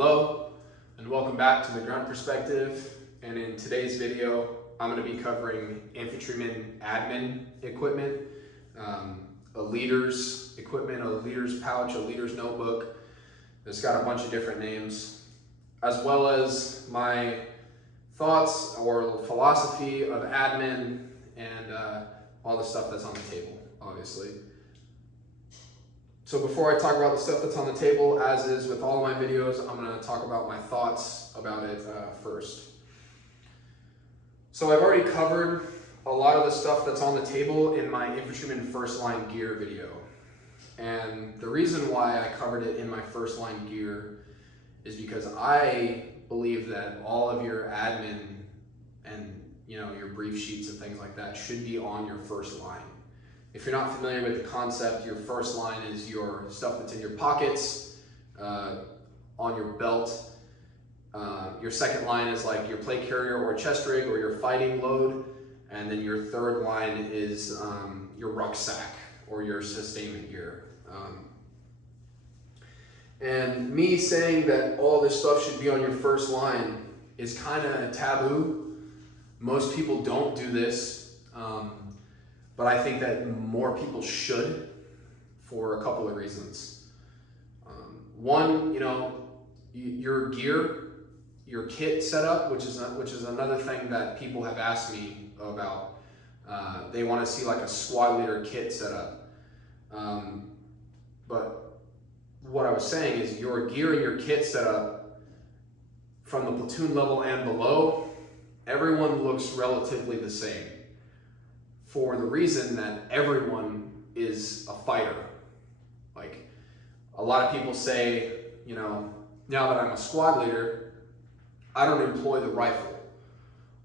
Hello, and welcome back to the Grunt Perspective. And in today's video, I'm going to be covering infantryman admin equipment, a leader's equipment, a leader's pouch, a leader's notebook that's got a bunch of different names, as well as my thoughts or philosophy of admin and all the stuff that's on the table, obviously. So before I talk about the stuff that's on the table, as is with all of my videos, I'm going to talk about my thoughts about it first. So I've already covered a lot of the stuff that's on the table in my infantryman first line gear video. And the reason why I covered it in my first line gear is because I believe that all of your admin and your brief sheets and things like that should be on your first line. If you're not familiar with the concept, your first line is your stuff that's in your pockets, on your belt. Your second line is like your plate carrier or chest rig or your fighting load. And then your third line is your rucksack or your sustainment gear. And me saying that all this stuff should be on your first line is kind of taboo. Most people don't do this. But I think that more people should for a couple of reasons. One, your gear, your kit setup, which is another thing that people have asked me about. They want to see like a squad leader kit setup. But what I was saying is your gear and your kit setup from the platoon level and below, everyone looks relatively the same, for the reason that everyone is a fighter. Like a lot of people say, now that I'm a squad leader, I don't employ the rifle.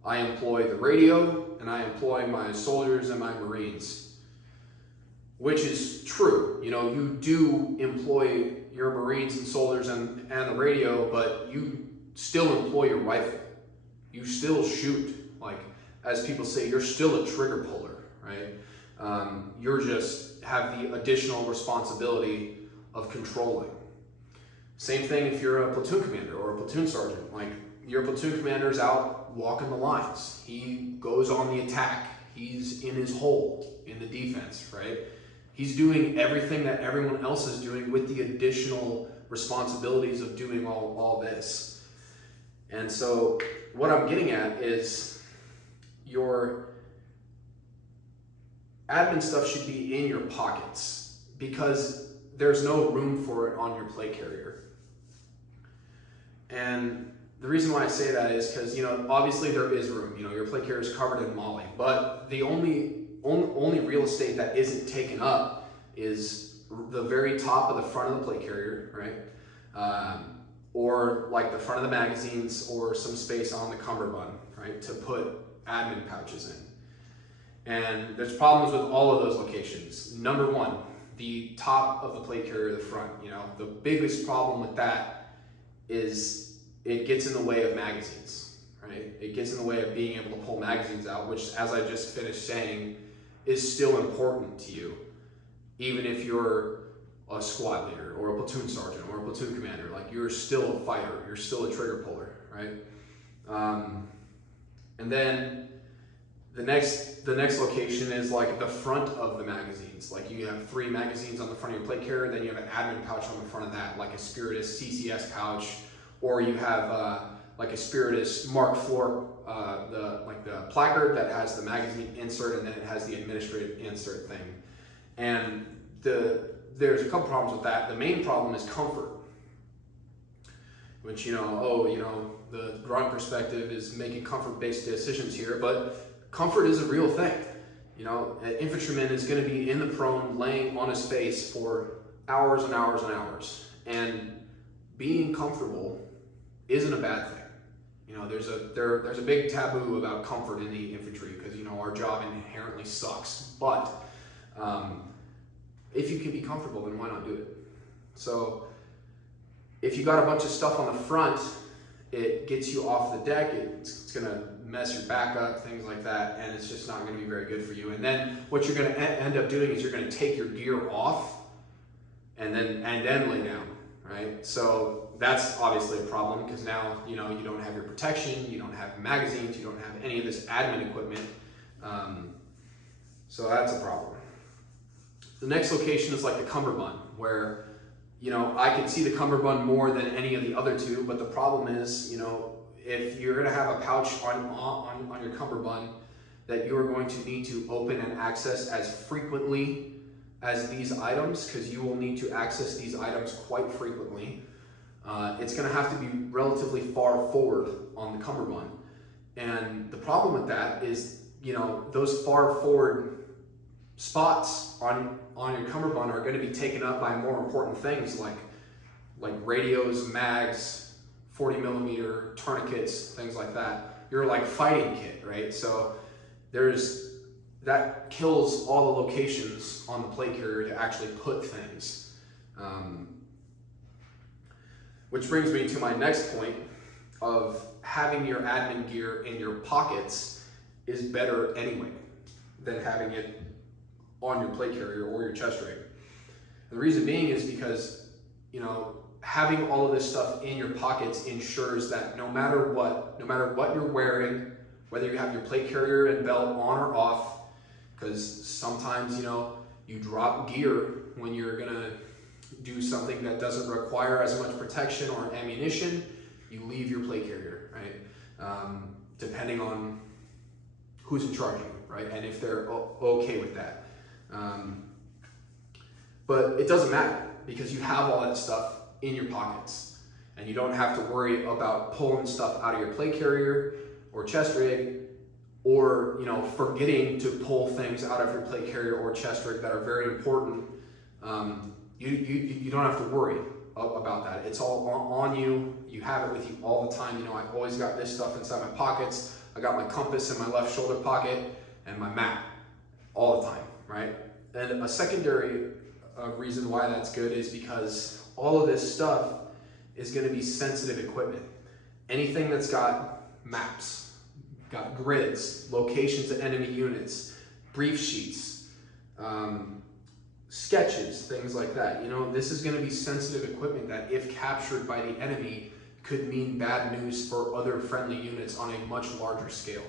I employ the radio and I employ my soldiers and my Marines, which is true. You do employ your Marines and soldiers and the radio, but you still employ your rifle. You still shoot. Like, as people say, you're still a trigger puller. Right? You're just have the additional responsibility of controlling. Same thing if you're a platoon commander or a platoon sergeant. Like, your platoon commander's out walking the lines. He goes on the attack. He's in his hole in the defense, right? He's doing everything that everyone else is doing with the additional responsibilities of doing all this. And so what I'm getting at is your admin stuff should be in your pockets because there's no room for it on your plate carrier. And the reason why I say that is because, obviously there is room. Your plate carrier is covered in molly, but the only real estate that isn't taken up is the very top of the front of the plate carrier, right? Or like the front of the magazines or some space on the cummerbund, right? To put admin pouches in. And there's problems with all of those locations. Number one, the top of the plate carrier, the front. The biggest problem with that is it gets in the way of magazines, right? It gets in the way of being able to pull magazines out, which, as I just finished saying, is still important to you, even if you're a squad leader or a platoon sergeant or a platoon commander. Like, you're still a fighter, you're still a trigger puller, right? And then the next location is like the front of the magazines. Like, you have 3 magazines on the front of your plate carrier, then you have an admin pouch on the front of that, like a Spiritus CCS pouch, or you have like a Spiritus Mark IV, the placard that has the magazine insert, and then it has the administrative insert thing. And there's a couple problems with that. The main problem is comfort, which, the Grunt Perspective is making comfort-based decisions here, but comfort is a real thing. An infantryman is going to be in the prone, laying on his face for hours and hours and hours. And being comfortable isn't a bad thing. There's a big taboo about comfort in the infantry because, our job inherently sucks. But if you can be comfortable, then why not do it? So if you got a bunch of stuff on the front, it gets you off the deck. It's going to mess your back up, things like that, and it's just not going to be very good for you. And then what you're going to end up doing is you're going to take your gear off and then lay down, right? So that's obviously a problem because now, you know, you don't have your protection, you don't have magazines, you don't have any of this admin equipment. So that's a problem. The next location is like the cummerbund, where, you know, I can see the cummerbund more than any of the other two, but the problem is, you know, if you're gonna have a pouch on your cummerbund that you are going to need to open and access as frequently as these items, because you will need to access these items quite frequently. It's gonna have to be relatively far forward on the cummerbund. And the problem with that is, you know, those far forward spots on your cummerbund are gonna be taken up by more important things like radios, mags, 40 millimeter, tourniquets, things like that. Your like fighting kit, right? So that kills all the locations on the plate carrier to actually put things. Which brings me to my next point of having your admin gear in your pockets is better anyway than having it on your plate carrier or your chest rig. And the reason being is because, you know, having all of this stuff in your pockets ensures that no matter what you're wearing, whether you have your plate carrier and belt on or off, because sometimes, you know, you drop gear when you're gonna do something that doesn't require as much protection or ammunition, you leave your plate carrier, right? Depending on who's in charge of you, right? And if they're okay with that. But it doesn't matter because you have all that stuff in your pockets and you don't have to worry about pulling stuff out of your plate carrier or chest rig, or, you know, forgetting to pull things out of your plate carrier or chest rig that are very important. You don't have to worry about that. It's all on you. You have it with you all the time. You know, I've always got this stuff inside my pockets. I got my compass in my left shoulder pocket and my map all the time, right? And a secondary reason why that's good is because all of this stuff is going to be sensitive equipment. Anything that's got maps, got grids, locations of enemy units, brief sheets, sketches, things like that. You know, this is going to be sensitive equipment that, if captured by the enemy, could mean bad news for other friendly units on a much larger scale.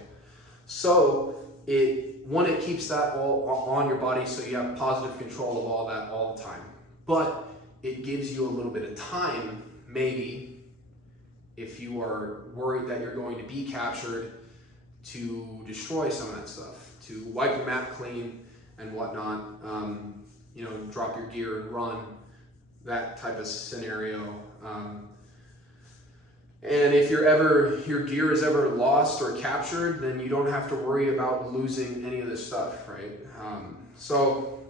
So it keeps that all on your body, so you have positive control of all that all the time. But it gives you a little bit of time, maybe, if you are worried that you're going to be captured, to destroy some of that stuff, to wipe your map clean and whatnot, you know, drop your gear and run, that type of scenario. And if your gear is ever lost or captured, then you don't have to worry about losing any of this stuff, right? So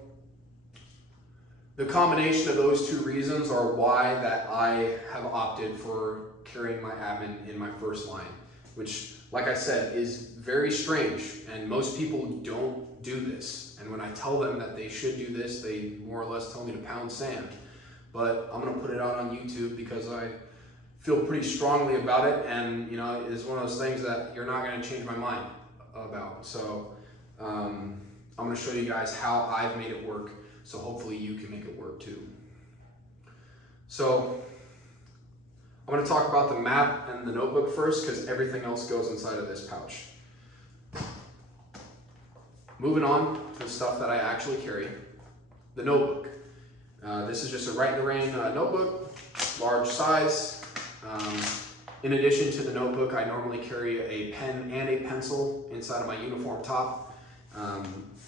the combination of those two reasons are why that I have opted for carrying my admin in my first line, which, like I said, is very strange, and most people don't do this. And when I tell them that they should do this, they more or less tell me to pound sand. But I'm gonna put it out on YouTube because I feel pretty strongly about it, and, you know, it's one of those things that you're not gonna change my mind about. So I'm gonna show you guys how I've made it work, so hopefully you can make it work too. So I'm going to talk about the map and the notebook first, because everything else goes inside of this pouch. Moving on to the stuff that I actually carry, the notebook. This is just a Right in the Rain notebook, large size. In addition to the notebook, I normally carry a pen and a pencil inside of my uniform top.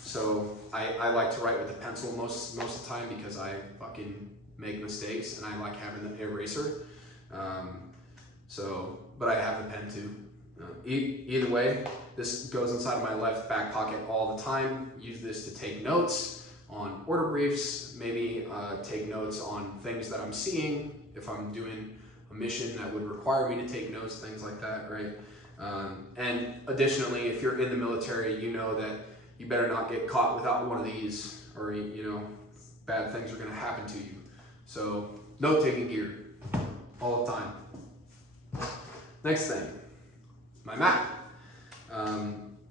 So I like to write with a pencil most of the time because I fucking make mistakes and I like having an eraser. But I have the pen too. Either way, this goes inside of my left back pocket all the time. Use this to take notes on order briefs, maybe take notes on things that I'm seeing if I'm doing a mission that would require me to take notes, things like that, right? And additionally, if you're in the military, you know that you better not get caught without one of these, or, you know, bad things are gonna happen to you. So note-taking gear all the time. Next thing, my map.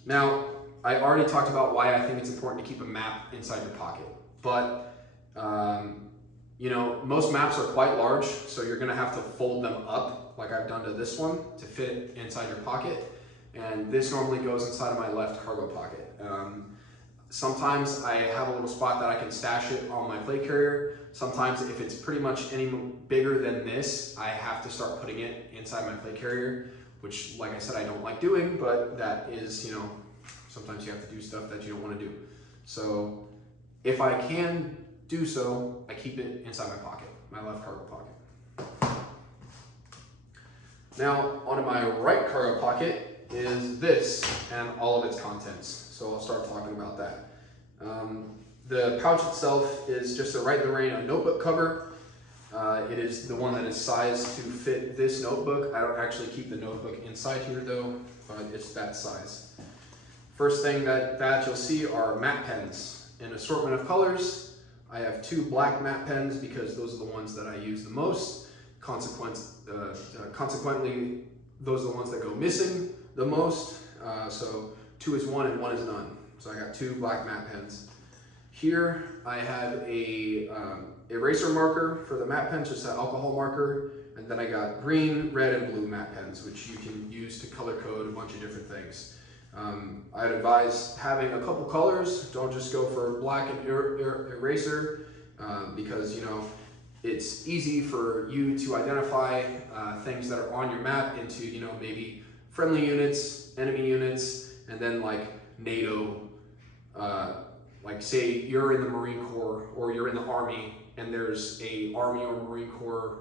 Now, I already talked about why I think it's important to keep a map inside your pocket, but you know, most maps are quite large, so you're gonna have to fold them up like I've done to this one to fit inside your pocket. And this normally goes inside of my left cargo pocket. Sometimes I have a little spot that I can stash it on my plate carrier. Sometimes if it's pretty much any bigger than this, I have to start putting it inside my plate carrier, which, like I said, I don't like doing, but that is, you know, sometimes you have to do stuff that you don't want to do. So if I can do so, I keep it inside my pocket, my left cargo pocket. Now, onto my right cargo pocket is this and all of its contents. So I'll start talking about that. The pouch itself is just a Right the Rain notebook cover. It is the one that is sized to fit this notebook. I don't actually keep the notebook inside here though, but it's that size. First thing that you'll see are matte pens in assortment of colors. I have 2 black matte pens because those are the ones that I use the most. Consequently, those are the ones that go missing the most. So 2 is 1 and 1 is none. So I got 2 black matte pens. Here I have a eraser marker for the matte pens, just an alcohol marker. And then I got green, red, and blue matte pens, which you can use to color code a bunch of different things. I'd advise having a couple colors. Don't just go for black and eraser because, you know, it's easy for you to identify things that are on your map into, you know, maybe friendly units, enemy units, and then like NATO, like say you're in the Marine Corps or you're in the Army and there's a Army or Marine Corps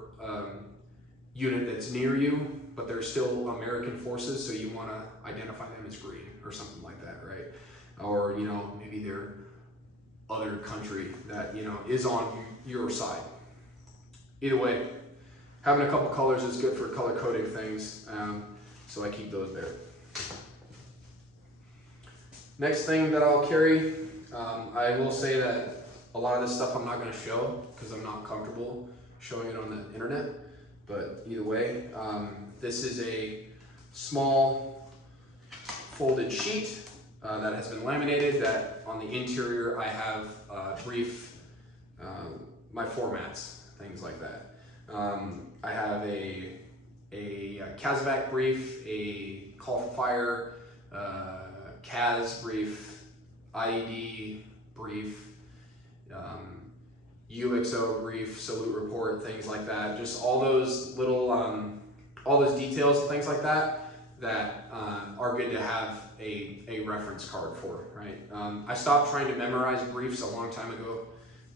unit that's near you, but they're still American forces, so you want to identify them as green or something like that, right? Or, you know, maybe they're other country that, you know, is on your side. Either way, having a couple colors is good for color coding things, so I keep those there. Next thing that I'll carry, I will say that a lot of this stuff I'm not going to show because I'm not comfortable showing it on the internet, but either way, this is a small folded sheet that has been laminated, that on the interior I have brief, my formats, things like that. I have a Cas Brief, a Call for Fire, Cas Brief, IED Brief, UXO Brief, Salute Report, things like that. Just all those little, all those details and things like that that are good to have a reference card for, right? I stopped trying to memorize briefs a long time ago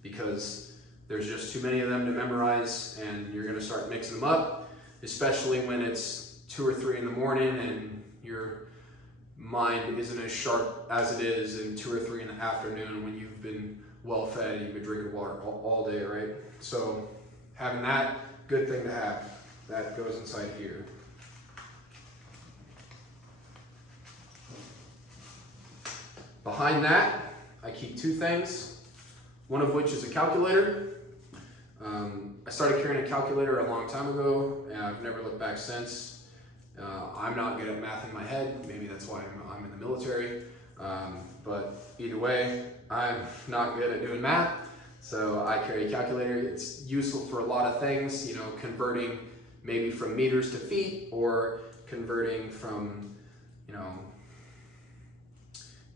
because there's just too many of them to memorize, and you're gonna start mixing them up, especially when it's 2 or 3 in the morning and your mind isn't as sharp as it is in 2 or 3 in the afternoon when you've been well fed, you've been drinking water all day, right? So having that, good thing to have. That goes inside here. Behind that, I keep 2 things, one of which is a calculator. I started carrying a calculator a long time ago, and I've never looked back since. I'm not good at math in my head. Maybe that's why I'm in the military. But either way, I'm not good at doing math, so I carry a calculator. It's useful for a lot of things, you know, converting maybe from meters to feet, or converting from, you know,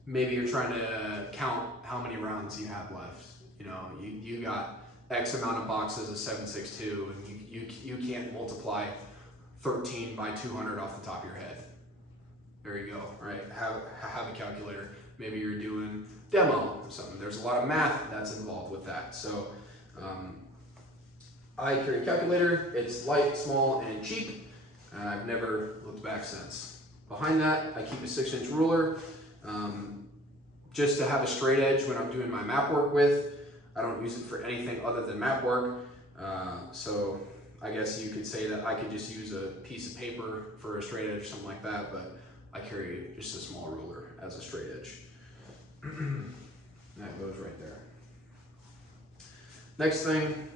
maybe you're trying to count how many rounds you have left. You know, you got X amount of boxes of 7.62, and you can't multiply 13 by 200 off the top of your head. There you go, right? Have a calculator. Maybe you're doing demo or something. There's a lot of math that's involved with that. So I carry a calculator. It's light, small, and cheap. I've never looked back since. Behind that, I keep a 6-inch ruler just to have a straight edge when I'm doing my map work with. I don't use it for anything other than map work. So I guess you could say that I could just use a piece of paper for a straight edge or something like that, but I carry just a small ruler as a straight edge. That goes right there. Next thing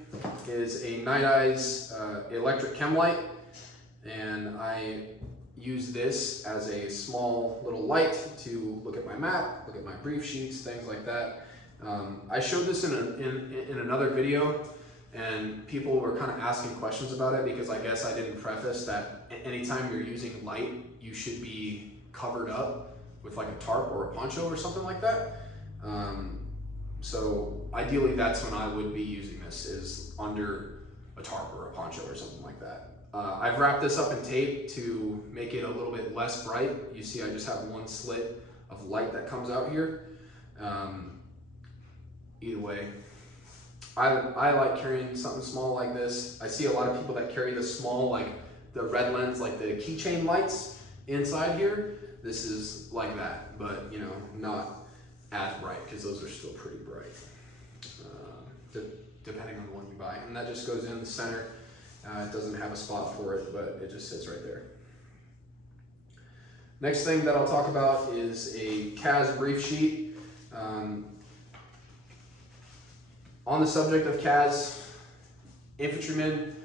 is a Night Eyes electric chem light, and I use this as a small little light to look at my map, look at my brief sheets, things like that. I showed this in another video, and people were kind of asking questions about it because I guess I didn't preface that anytime you're using light, you should be covered up with like a tarp or a poncho or something like that. So ideally that's when I would be using this, is under a tarp or a poncho or something like that. I've wrapped this up in tape to make it a little bit less bright. You see I just have one slit of light that comes out here. Either way, I like carrying something small like this. I see a lot of people that carry the small, like the red lens, like the keychain lights inside here. This is like that, but you know, not as bright because those are still pretty bright, depending on the one you buy. And that just goes in the center. It doesn't have a spot for it, but it just sits right there. Next thing that I'll talk about is a Cas Brief Sheet. On the subject of Cas, infantrymen,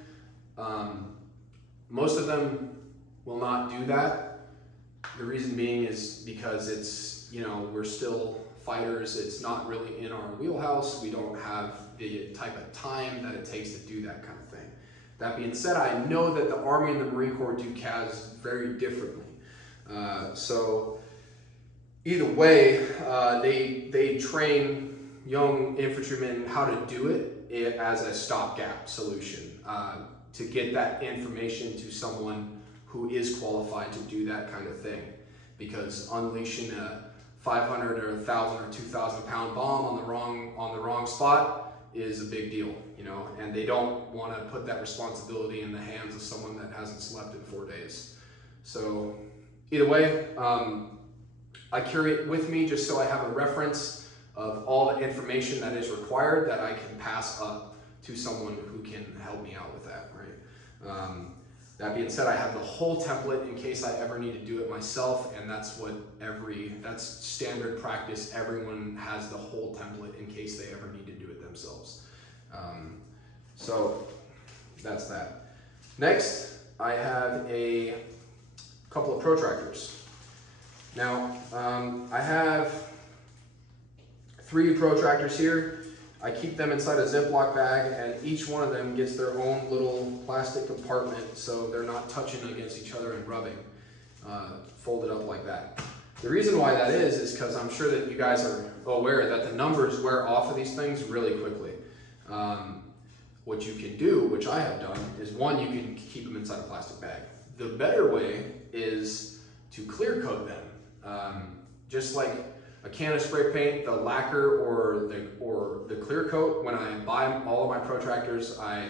most of them will not do that. The reason being is because it's, you know, we're still fighters. It's not really in our wheelhouse. We don't have the type of time that it takes to do that kind of thing. That being said, I know that the Army and the Marine Corps do Cas very differently. So either way, they train young infantrymen how to do it as a stopgap solution, to get that information to someone who is qualified to do that kind of thing. Because unleashing a 500 or 1,000 or 2,000 pound bomb on the wrong spot is a big deal, you know, and they don't want to put that responsibility in the hands of someone that hasn't slept in 4 days. So either way, I carry it with me just so I have a reference of all the information that is required that I can pass up to someone who can help me out with that, right? That being said, I have the whole template in case I ever need to do it myself, and that's standard practice. Everyone has the whole template in case they ever need to do it themselves. So that's that. Next, I have a couple of protractors. Now, I have 3 protractors here. I keep them inside a Ziploc bag, and each one of them gets their own little plastic compartment so they're not touching against each other and rubbing, folded up like that. The reason why that is because I'm sure that you guys are aware that the numbers wear off of these things really quickly. What you can do, which I have done, is one, you can keep them inside a plastic bag. The better way is to clear coat them. Just like a can of spray paint, the lacquer or the clear coat, when I buy all of my protractors, I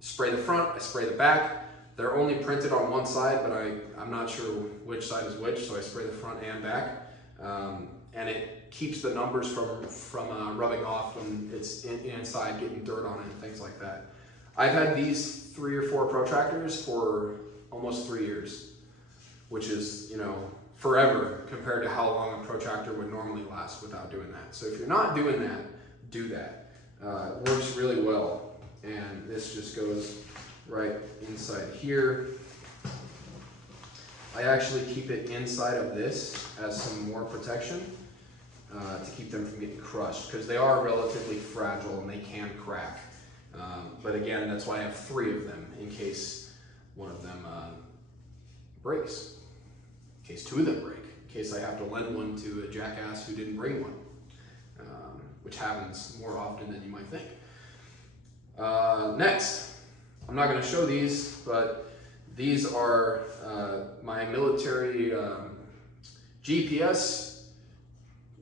spray the front, I spray the back. They're only printed on one side, but I'm not sure which side is which, so I spray the front and back. And it keeps the numbers from rubbing off when it's inside, getting dirt on it and things like that. I've had these 3 or 4 protractors for almost 3 years, which is, you know, forever compared to how long a protractor would normally last without doing that. So if you're not doing that, do that. It works really well. And this just goes right inside here. I actually keep it inside of this as some more protection to keep them from getting crushed, because they are relatively fragile and they can crack. But again, that's why I have 3 of them in case one of them breaks. In case 2 of them break, in case I have to lend one to a jackass who didn't bring one, which happens more often than you might think. Next, I'm not going to show these, but these are my military GPS,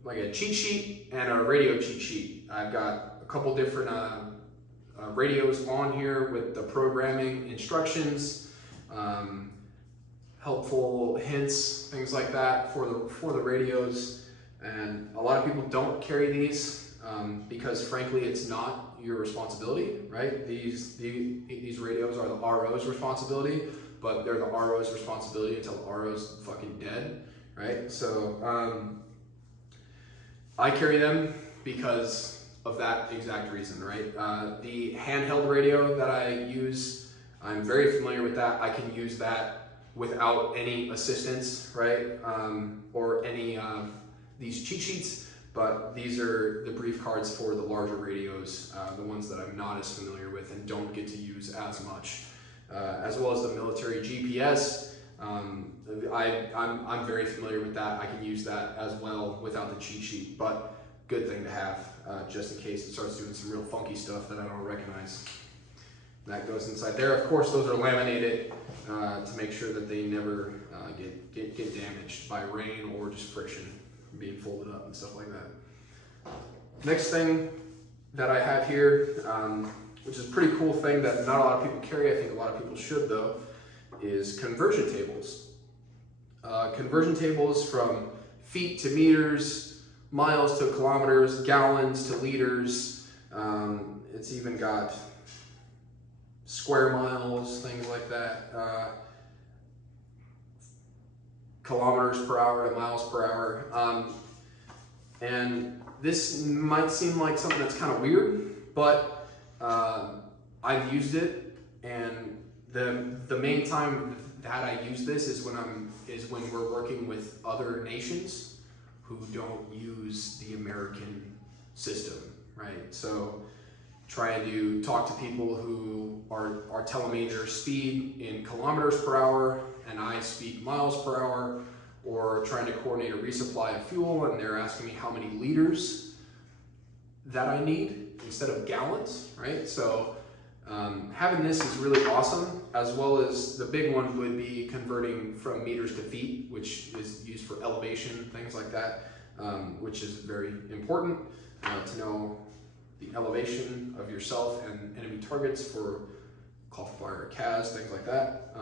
like a cheat sheet and a radio cheat sheet. I've got a couple different radios on here with the programming instructions, helpful hints, things like that for the radios. And a lot of people don't carry these because frankly it's not your responsibility, right? These radios are the RO's responsibility, but they're the RO's responsibility until the RO's fucking dead, right? So I carry them because of that exact reason, right? The handheld radio that I use, I'm very familiar with that. I can use that without any assistance, right? Or any these cheat sheets. but these are the brief cards for the larger radios, the ones that I'm not as familiar with and don't get to use as much, as well as the military GPS. I'm very familiar with that. I can use that as well without the cheat sheet, but good thing to have just in case it starts doing some real funky stuff that I don't recognize. That goes inside there. Of course, those are laminated to make sure that they never get damaged by rain or just friction being folded up and stuff like that. Next thing that I have here, which is a pretty cool thing that not a lot of people carry, I think a lot of people should though, is conversion tables. Conversion tables from feet to meters, miles to kilometers, gallons to liters. It's even got square miles, things like that. Kilometers per hour to miles per hour. And this might seem like something that's kind of weird, but I've used it, and the main time that I use this is when we're working with other nations who don't use the American system, right? So trying to talk to people who are telling me their speed in kilometers per hour and I speak miles per hour, or trying to coordinate a resupply of fuel and they're asking me how many liters that I need instead of gallons, right? So having this is really awesome, as well as the big one would be converting from meters to feet, which is used for elevation, things like that, which is very important to know the elevation of yourself and enemy targets for call for fire, Cas, things like that.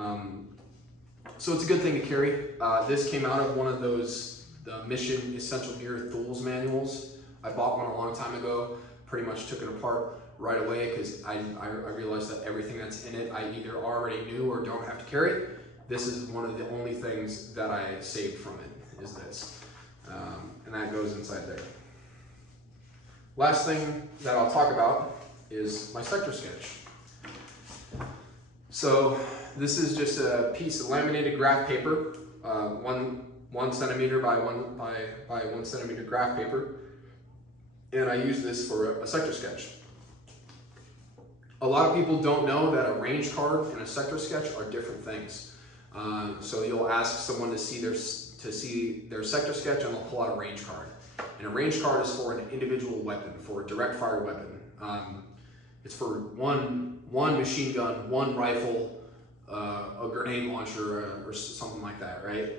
So it's a good thing to carry. This came out of one of those, the Mission Essential Gear Tools manuals. I bought one a long time ago, pretty much took it apart right away because I realized that everything that's in it I either already knew or don't have to carry. This is one of the only things that I saved from it, is this. And that goes inside there. Last thing that I'll talk about is my sector sketch. So this is just a piece of laminated graph paper, 1 centimeter by 1 centimeter graph paper, and I use this for a sector sketch. A lot of people don't know that a range card and a sector sketch are different things. So you'll ask someone to see their sector sketch, and they'll pull out a range card. And a range card is for an individual weapon, for a direct fire weapon. It's for one machine gun, one rifle, a grenade launcher, or something like that, right?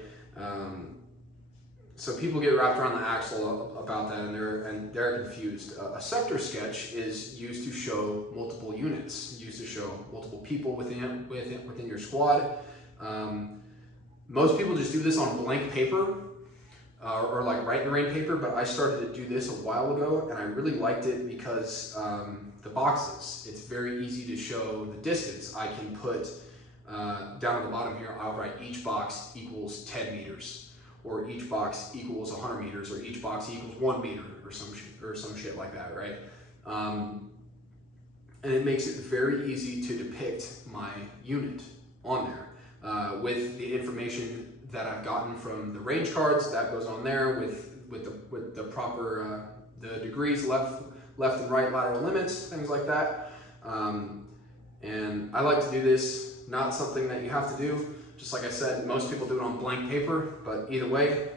So people get wrapped around the axle about that, and they're confused. A sector sketch is used to show multiple units, used to show multiple people within your squad. Most people just do this on blank paper, or like write in rain paper, but I started to do this a while ago, and I really liked it because the boxes, it's very easy to show the distance. I can put down at the bottom here, I'll write each box equals 10 meters, or each box equals 100 meters, or each box equals 1 meter, or some shit like that, right? And it makes it very easy to depict my unit on there with the information that I've gotten from the range cards. That goes on there with the proper the degrees, left and right lateral limits, things like that. And I like to do this, not something that you have to do. Just like I said, most people do it on blank paper, but either way,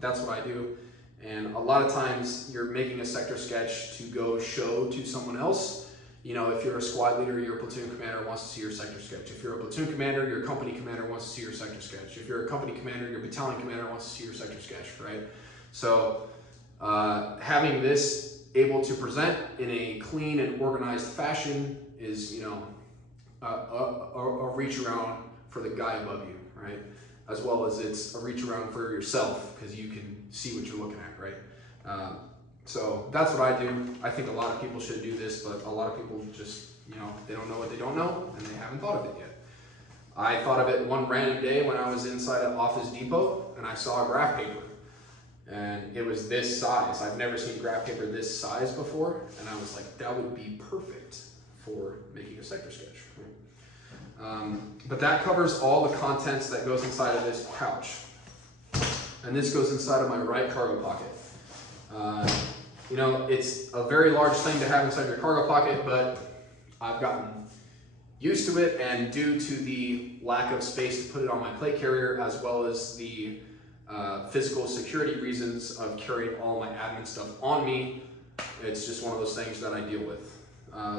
that's what I do. And a lot of times you're making a sector sketch to go show to someone else. You know, if you're a squad leader, your platoon commander wants to see your sector sketch. If you're a platoon commander, your company commander wants to see your sector sketch. If you're a company commander, your battalion commander wants to see your sector sketch, right? So having this able to present in a clean and organized fashion is, you know, a reach around for the guy above you, right? As well as it's a reach around for yourself because you can see what you're looking at, right? So that's what I do. I think a lot of people should do this, but a lot of people just, you know, they don't know what they don't know, and they haven't thought of it yet. I thought of it one random day when I was inside of Office Depot, and I saw a graph paper, and it was this size. I've never seen graph paper this size before, and I was like, that would be perfect for making a sector sketch. But that covers all the contents that goes inside of this pouch. And this goes inside of my right cargo pocket. You know, it's a very large thing to have inside your cargo pocket, but I've gotten used to it, and due to the lack of space to put it on my plate carrier, as well as the physical security reasons of carrying all my admin stuff on me, it's just one of those things that I deal with.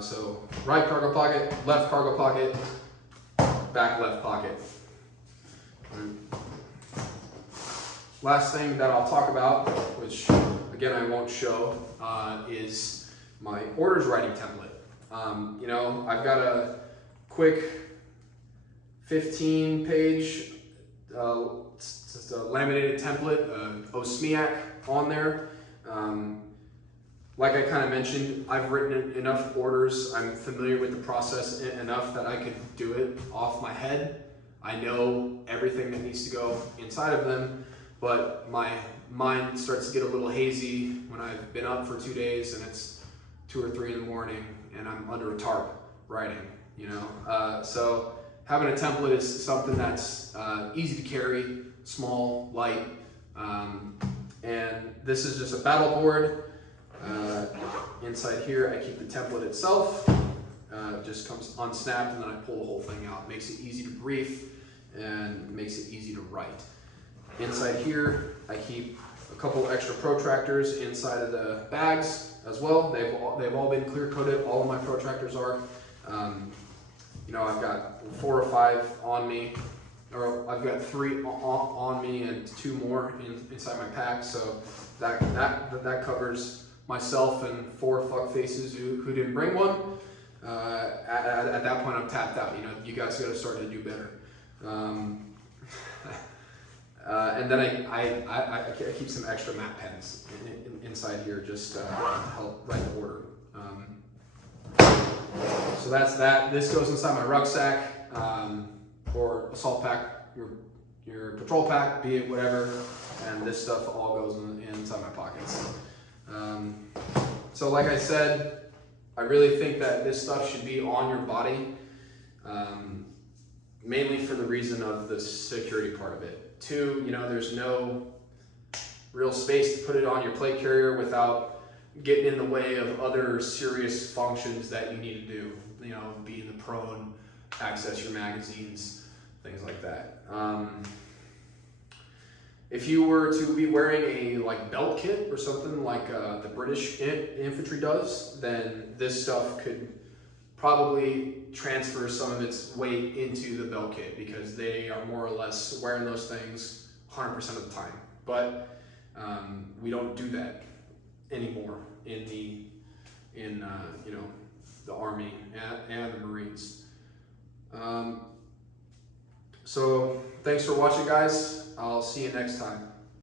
So right cargo pocket, left cargo pocket, back left pocket. Last thing that I'll talk about, which again I won't show, is my orders writing template. You know, I've got a quick 15-page just a laminated template, OSMIAC on there. Like I kind of mentioned, I've written enough orders, I'm familiar with the process enough that I could do it off my head. I know everything that needs to go inside of them, but my mind starts to get a little hazy when I've been up for 2 days and it's 2 or 3 in the morning and I'm under a tarp writing, you know. So having a template is something that's easy to carry, small, light, and this is just a battle board. Inside here I keep the template itself. It just comes unsnapped and then I pull the whole thing out. It makes it easy to brief and makes it easy to write. Inside here I keep a couple extra protractors inside of the bags as well. They've all been clear coated. All of my protractors are. You know, I've got 4 or 5 on me, or I've got 3 on me and 2 more inside my pack. So that covers myself and 4 fuck faces who didn't bring one. At that point I'm tapped out. You know, you guys got to start to do better. And then I keep some extra matte pens inside here just to help write the order. So that's that. This goes inside my rucksack or assault pack, your patrol pack, be it whatever, and this stuff all goes inside my pockets. So like I said, I really think that this stuff should be on your body, mainly for the reason of the security part of it. 2, you know, there's no real space to put it on your plate carrier without getting in the way of other serious functions that you need to do. You know, be in the prone, access your magazines, things like that. If you were to be wearing a belt kit or something like the British infantry does, then this stuff could probably transfer some of its weight into the belt kit because they are more or less wearing those things 100% of the time. But we don't do that anymore in you know, the Army and the Marines. So thanks for watching, guys. I'll see you next time.